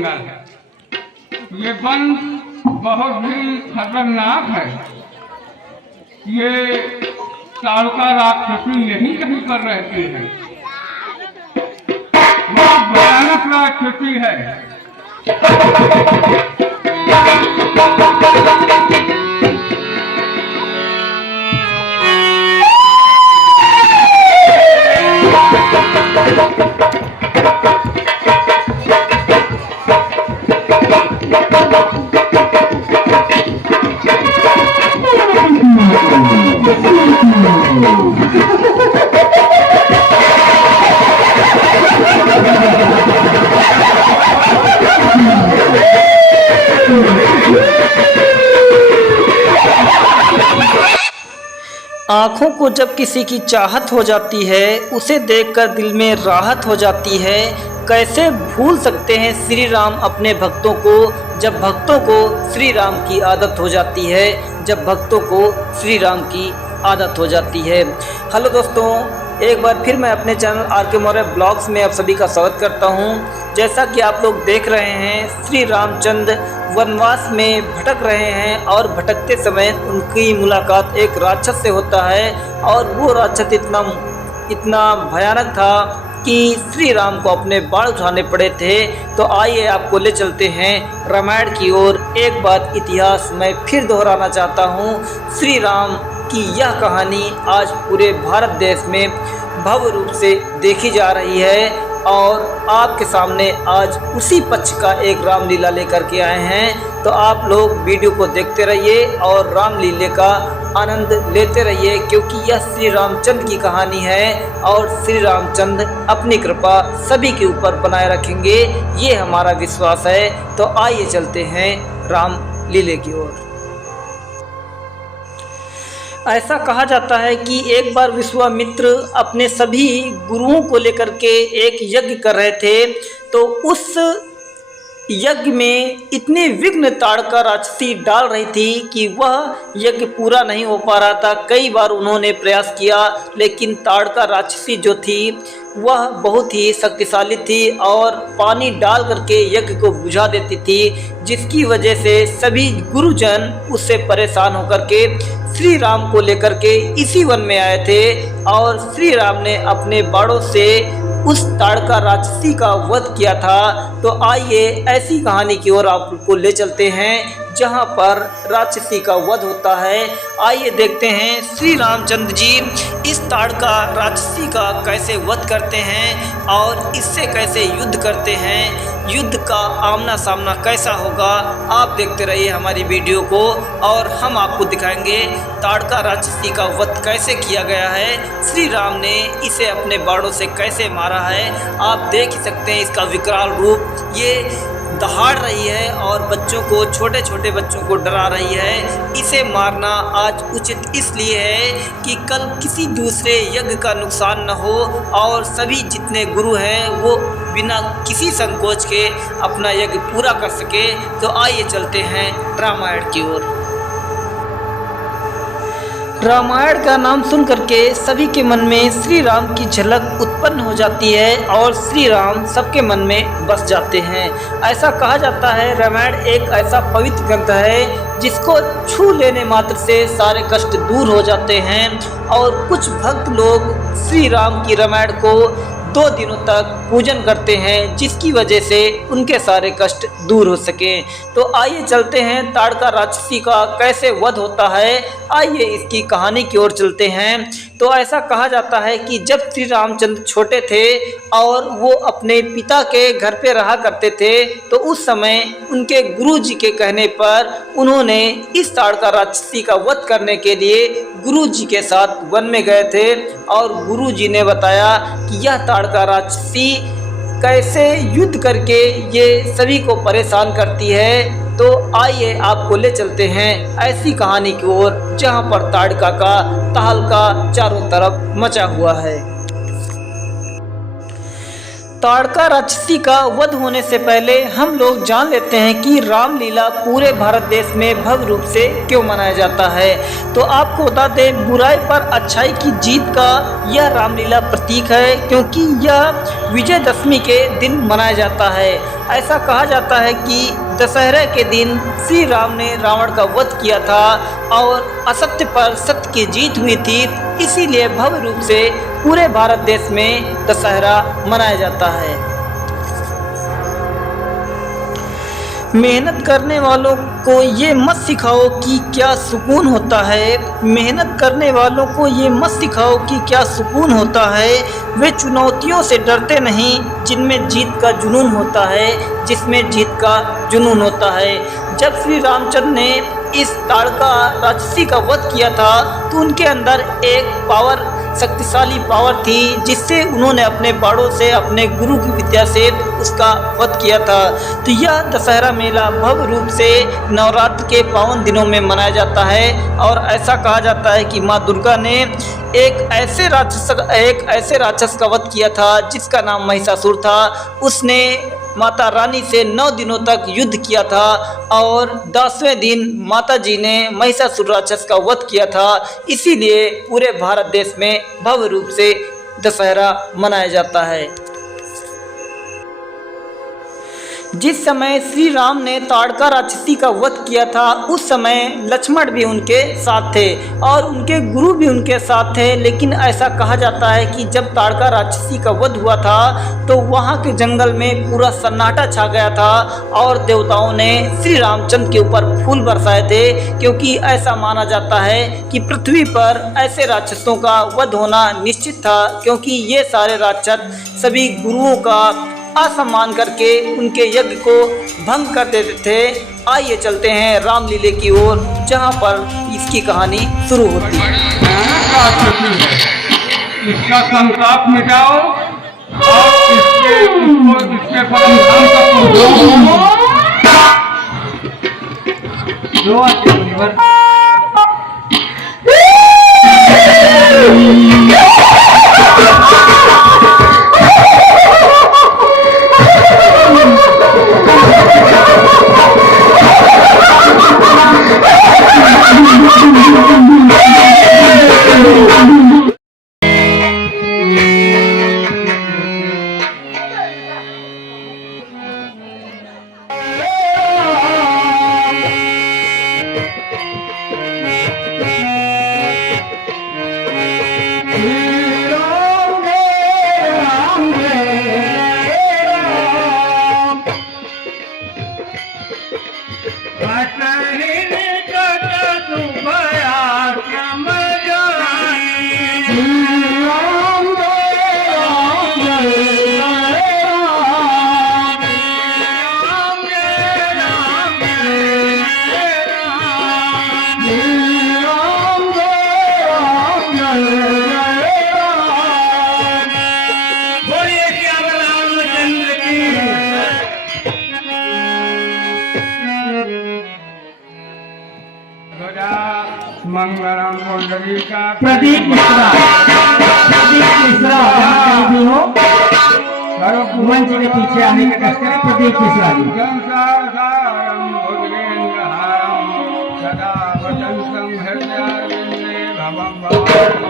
जंगल है। ये वन बहुत ही खतरनाक है। ये ताड़का राक्षसी यही कहीं पर रहती है। बहुत भयानक राक्षसी है। आँखों को जब किसी की चाहत हो जाती है, उसे देखकर दिल में राहत हो जाती है। कैसे भूल सकते हैं श्री राम अपने भक्तों को, जब भक्तों को श्री राम की आदत हो जाती है, जब भक्तों को श्री राम की आदत हो जाती है। हेलो दोस्तों, एक बार फिर मैं अपने चैनल आर के मौर्य ब्लॉग्स में आप सभी का स्वागत करता हूं। जैसा कि आप लोग देख रहे हैं, श्री रामचंद्र वनवास में भटक रहे हैं और भटकते समय उनकी मुलाकात एक राक्षस से होता है और वो राक्षस इतना भयानक था कि श्री राम को अपने बाण उठाने पड़े थे। तो आइए आपको ले चलते हैं रामायण की ओर। एक बात इतिहास में फिर दोहराना चाहता हूँ, श्री राम की यह कहानी आज पूरे भारत देश में भव्य रूप से देखी जा रही है और आपके सामने आज उसी पक्ष का एक रामलीला लेकर के आए हैं। तो आप लोग वीडियो को देखते रहिए और रामलीले का आनंद लेते रहिए, क्योंकि यह श्री रामचंद्र की कहानी है और श्री रामचंद्र अपनी कृपा सभी के ऊपर बनाए रखेंगे, ये हमारा विश्वास है। तो आइए चलते हैं रामलीले की ओर। ऐसा कहा जाता है कि एक बार विश्वामित्र अपने सभी गुरुओं को लेकर के एक यज्ञ कर रहे थे। तो उस यज्ञ में इतने विघ्न ताड़का राक्षसी डाल रही थी कि वह यज्ञ पूरा नहीं हो पा रहा था। कई बार उन्होंने प्रयास किया, लेकिन ताड़का राक्षसी जो थी वह बहुत ही शक्तिशाली थी और पानी डाल करके यज्ञ को बुझा देती थी, जिसकी वजह से सभी गुरुजन उससे परेशान होकर के श्री राम को लेकर के इसी वन में आए थे और श्री राम ने अपने बाणों से उस ताड़का राक्षसी का वध किया था। तो आइए ऐसी कहानी की ओर आपको ले चलते हैं जहां पर राक्षसी का वध होता है। आइए देखते हैं श्री रामचंद्र जी इस ताड़का राक्षसी का कैसे वध करते हैं और इससे कैसे युद्ध करते हैं। युद्ध का आमना सामना कैसा होगा, आप देखते रहिए हमारी वीडियो को और हम आपको दिखाएंगे ताड़का राक्षसी का वध कैसे किया गया है। श्री राम ने इसे अपने बाणों से कैसे मारा है, आप देख ही सकते हैं इसका विकराल रूप। ये दहाड़ रही है और बच्चों को, छोटे छोटे बच्चों को डरा रही है। इसे मारना आज उचित इसलिए है कि कल किसी दूसरे यज्ञ का नुकसान न हो और सभी जितने गुरु हैं वो बिना किसी संकोच के अपना यज्ञ पूरा कर सके। तो आइए चलते हैं रामायण की ओर। रामायण का नाम सुन करके सभी के मन में श्री राम की झलक उत्पन्न हो जाती है और श्री राम सबके मन में बस जाते हैं। ऐसा कहा जाता है रामायण एक ऐसा पवित्र ग्रंथ है जिसको छू लेने मात्र से सारे कष्ट दूर हो जाते हैं और कुछ भक्त लोग श्री राम की रामायण को 2 दिनों तक पूजन करते हैं, जिसकी वजह से उनके सारे कष्ट दूर हो सके। तो आइए चलते हैं ताड़का राक्षसी का कैसे वध होता है, आइए इसकी कहानी की ओर चलते हैं। तो ऐसा कहा जाता है कि जब श्री रामचंद्र छोटे थे और वो अपने पिता के घर पे रहा करते थे, तो उस समय उनके गुरु जी के कहने पर उन्होंने इस ताड़का राक्षसी का वध करने के लिए गुरु जी के साथ वन में गए थे और गुरु जी ने बताया कि यह ताड़का राक्षसी कैसे युद्ध करके ये सभी को परेशान करती है। तो आइए आपको ले चलते हैं ऐसी कहानी की ओर जहां पर ताड़का का तहलका चारों तरफ मचा हुआ है। ताड़का राक्षसी का वध होने से पहले हम लोग जान लेते हैं कि रामलीला पूरे भारत देश में भव्य रूप से क्यों मनाया जाता है। तो आपको बता दें, बुराई पर अच्छाई की जीत का यह रामलीला प्रतीक है, क्योंकि यह विजयदशमी के दिन मनाया जाता है। ऐसा कहा जाता है कि दशहरा के दिन श्री राम ने रावण का वध किया था और असत्य पर सत्य की जीत हुई थी, इसीलिए भव्य रूप से पूरे भारत देश में दशहरा मनाया जाता है। मेहनत करने वालों को ये मत सिखाओ कि क्या सुकून होता है। मेहनत करने वालों को ये मत सिखाओ कि क्या सुकून होता है। वे चुनौतियों से डरते नहीं जिनमें जीत का जुनून होता है, जिसमें जीत का जुनून होता है। जब श्री रामचंद्र ने इस ताड़का राक्षसी का वध किया था तो उनके अंदर एक शक्तिशाली पावर थी, जिससे उन्होंने अपने बाणों से, अपने गुरु की विद्या से उसका वध किया था। तो यह दशहरा मेला भव्य रूप से नवरात्र के पावन दिनों में मनाया जाता है और ऐसा कहा जाता है कि माँ दुर्गा ने एक ऐसे राक्षस का वध किया था जिसका नाम महिषासुर था। उसने माता रानी से 9 दिनों तक युद्ध किया था और 10वें दिन माता जी ने महिषासुर राक्षस का वध किया था। इसीलिए पूरे भारत देश में भव्य रूप से दशहरा मनाया जाता है। जिस समय श्री राम ने ताड़का राक्षसी का वध किया था उस समय लक्ष्मण भी उनके साथ थे और उनके गुरु भी उनके साथ थे। लेकिन ऐसा कहा जाता है कि जब ताड़का राक्षसी का वध हुआ था तो वहाँ के जंगल में पूरा सन्नाटा छा गया था और देवताओं ने श्री रामचंद्र के ऊपर फूल बरसाए थे, क्योंकि ऐसा माना जाता है कि पृथ्वी पर ऐसे राक्षसों का वध होना निश्चित था, क्योंकि ये सारे राक्षस सभी गुरुओं का असम्मान करके उनके यज्ञ को भंग कर देते थे। आइए चलते हैं रामलीले की ओर, जहां पर इसकी कहानी शुरू होती है। इसका संताप मिटाओ और इसके परमधाम का मंगलम पुंडरीका प्रदीप मिश्रा जहाँ कहीं भी हो मंच के पीछे आने का कष्ट करें। प्रदीप मिश्रा जी। सदा वसंतम हृदयारण्ये भवं भवानि।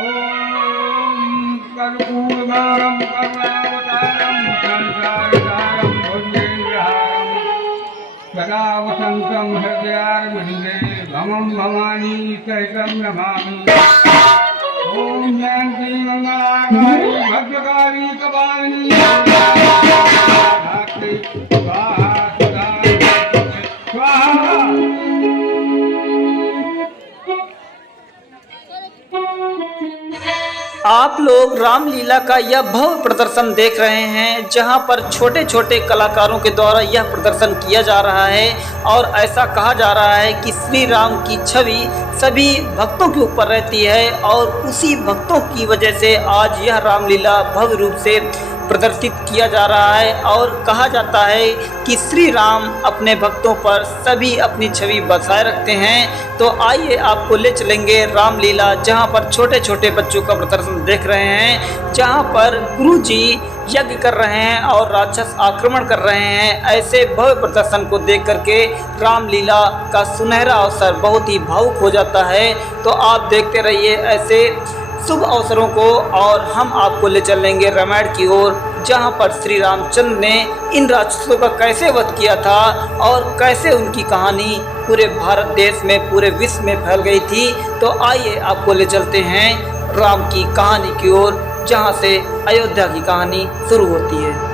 ओम कर्पूरगौरम करुणावतारम संसारसारम भुजगेन्द्रहारम सदा वसंतम हृदयारण्ये भवं भवानि कैकं नमामि। ओम जयंती मंगलाकाली भद्रकाली कपालिनी धात्री स्वाहा सदा स्वाहा। आप लोग रामलीला का यह भव्य प्रदर्शन देख रहे हैं, जहां पर छोटे छोटे कलाकारों के द्वारा यह प्रदर्शन किया जा रहा है और ऐसा कहा जा रहा है कि श्री राम की छवि सभी भक्तों के ऊपर रहती है और उसी भक्तों की वजह से आज यह रामलीला भव्य रूप से प्रदर्शित किया जा रहा है और कहा जाता है कि श्री राम अपने भक्तों पर सभी अपनी छवि बसाए रखते हैं। तो आइए आपको ले चलेंगे रामलीला, जहां पर छोटे छोटे बच्चों का प्रदर्शन देख रहे हैं, जहां पर गुरुजी यज्ञ कर रहे हैं और राक्षस आक्रमण कर रहे हैं। ऐसे भव्य प्रदर्शन को देख करके रामलीला का सुनहरा अवसर बहुत ही भावुक हो जाता है। तो आप देखते रहिए ऐसे शुभ अवसरों को और हम आपको ले चलेंगे रामायण की ओर, जहां पर श्री रामचंद्र ने इन राक्षसों का कैसे वध किया था और कैसे उनकी कहानी पूरे भारत देश में, पूरे विश्व में फैल गई थी। तो आइए आपको ले चलते हैं राम की कहानी की ओर, जहां से अयोध्या की कहानी शुरू होती है।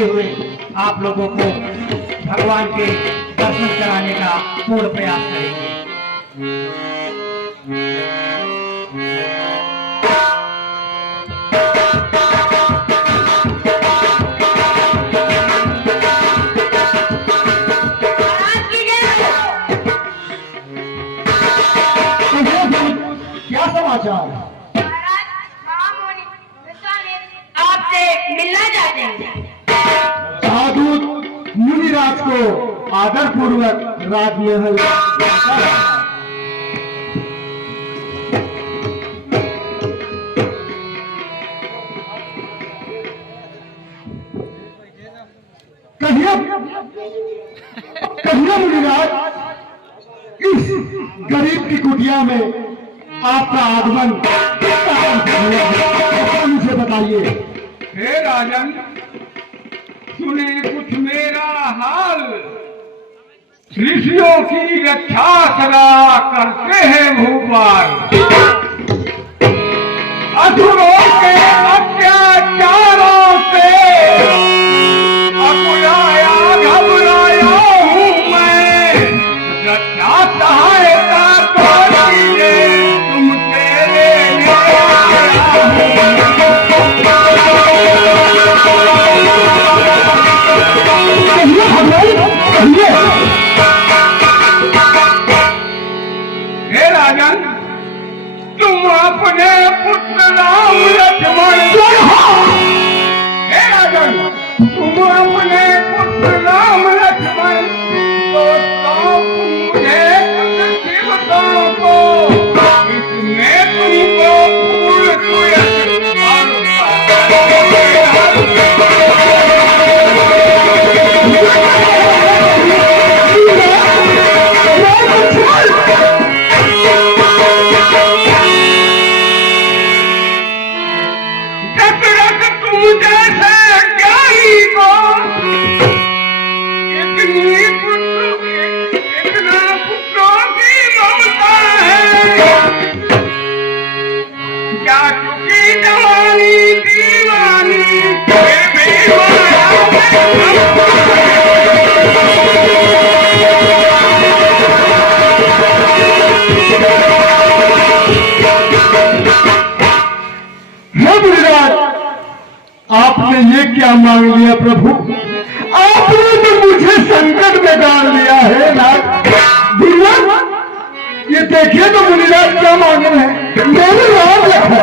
हुए आप लोगों को भगवान के दर्शन कराने का पूर्ण प्रयास करेंगे। क्या समाचार? आपसे मिलना चाहते हैं। साधु मुनिराज को आदर पूर्वक राजमहल कहिए मुनिराज, इस गरीब की कुटिया में आपका आगमन मुझे बताइए। हे राजन, सुने कुछ मेरा हाल। ऋषियों की रक्षा सदा करते हैं भूपाल। असुरों के अत्याचारों से अकुलाया घबराया हूँ मैं। रक्षा सहायता तो कीजिए, तुम तेरे हे राजन, तुम अपने पुत्र राम लक्ष्मण, हे राजन, तुम अपने पुत्र राम लक्ष्मण को सौंप मुझे सेवकों को। इसमें तुमको पूर्ण आपने ये क्या मांग लिया प्रभु? आपने तो मुझे संकट में डाल दिया है नाथ। ये देखिए तो मुनिराज क्या मांग रहे हैं। मेरे नाम लिखो।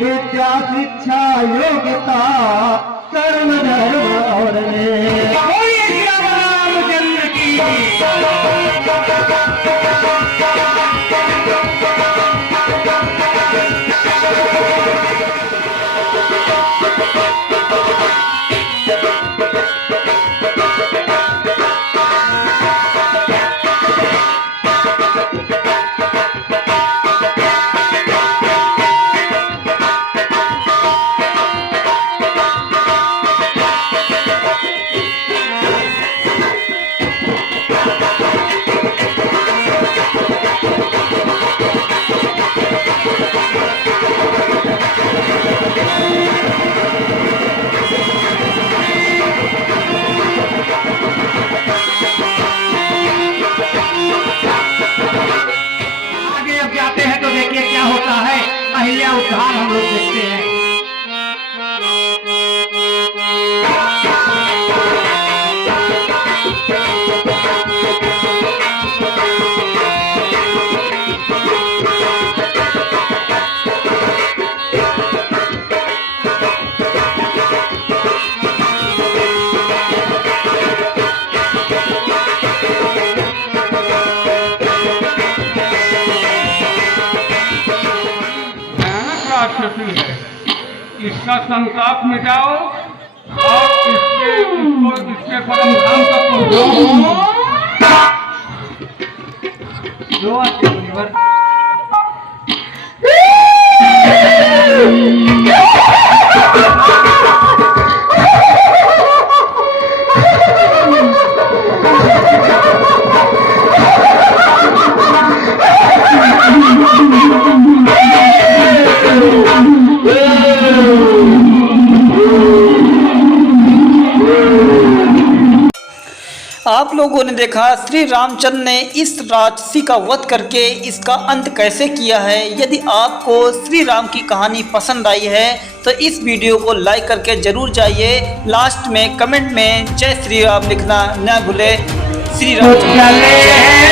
विद्या शिक्षा योग्यता कर्म धर्म और रामचंद्र की राक्षसी है, इसका संताप मिटाओ और इसके परम धाम तक पहुंचाओ। जो आते मुनिवर। आप लोगों ने देखा श्री रामचंद्र ने इस राक्षसी का वध करके इसका अंत कैसे किया है। यदि आपको श्री राम की कहानी पसंद आई है तो इस वीडियो को लाइक करके जरूर जाइए। लास्ट में कमेंट में जय श्री राम लिखना न भूले। श्री राम।